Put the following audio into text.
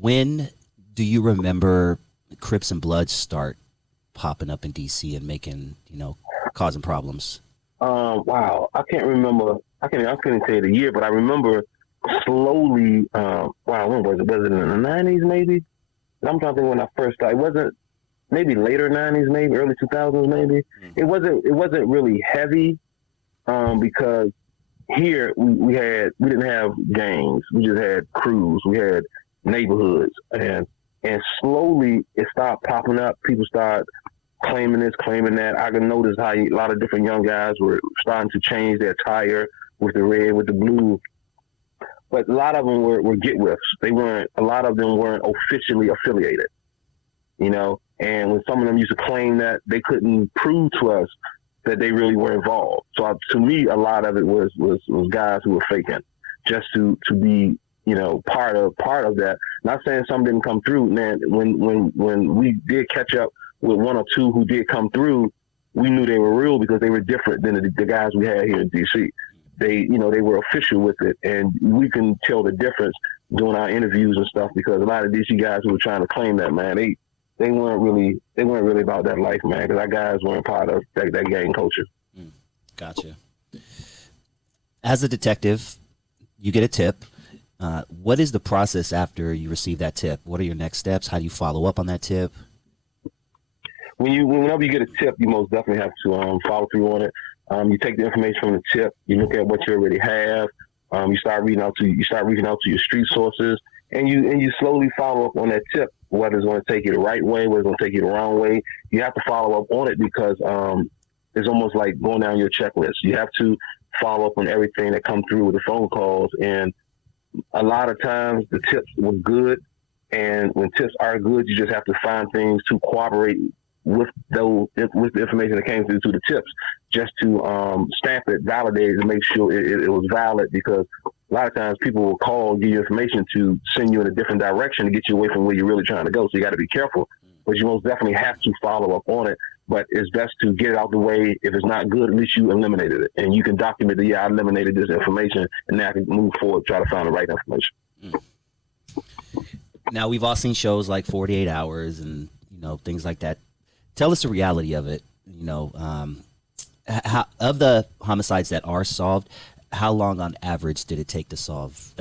When do you remember Crips and Bloods start popping up in DC and making, causing problems? Wow, I can't remember. I couldn't tell you the year, but I remember slowly. Wow, when was it? Was it in the '90s maybe? I'm trying to think when I first started. It wasn't maybe later '90s, maybe early 2000s, maybe. It wasn't really heavy because here we didn't have gangs. We just had crews. We had neighborhoods, and slowly it started popping up. People start claiming this, claiming that. I can notice how a lot of different young guys were starting to change their attire with the red, with the blue. But a lot of them were get-withs. A lot of them weren't officially affiliated, and when some of them used to claim that, they couldn't prove to us that they really were involved. So to me, a lot of it was guys who were faking just to be, part of that. Not saying some didn't come through, man. When we did catch up with one or two who did come through, we knew they were real because they were different than the guys we had here in DC. They were official with it, and we can tell the difference doing our interviews and stuff, because a lot of DC guys who were trying to claim that, man, they weren't really about that life, man, because our guys weren't part of that gang culture. Gotcha. As a detective, you get a tip. What is the process after you receive that tip? What are your next steps? How do you follow up on that tip? Whenever you get a tip, you most definitely have to follow through on it. You take the information from the tip. You look at what you already have. You start reaching out to your street sources, and you slowly follow up on that tip. Whether it's going to take you the right way, whether it's going to take you the wrong way, you have to follow up on it, because it's almost like going down your checklist. You have to follow up on everything that comes through with the phone calls, and a lot of times the tips were good, and when tips are good, you just have to find things to corroborate with the information that came through to the tips, just to stamp it, validate it, and make sure it was valid, because a lot of times people will call, give you information to send you in a different direction to get you away from where you're really trying to go. So you got to be careful, but you most definitely have to follow up on it. But it's best to get it out the way. If it's not good, at least you eliminated it, and you can document that, I eliminated this information, and now I can move forward, try to find the right information. Now, we've all seen shows like 48 Hours and, things like that. Tell us the reality of it. How, of the homicides that are solved, how long on average did it take to solve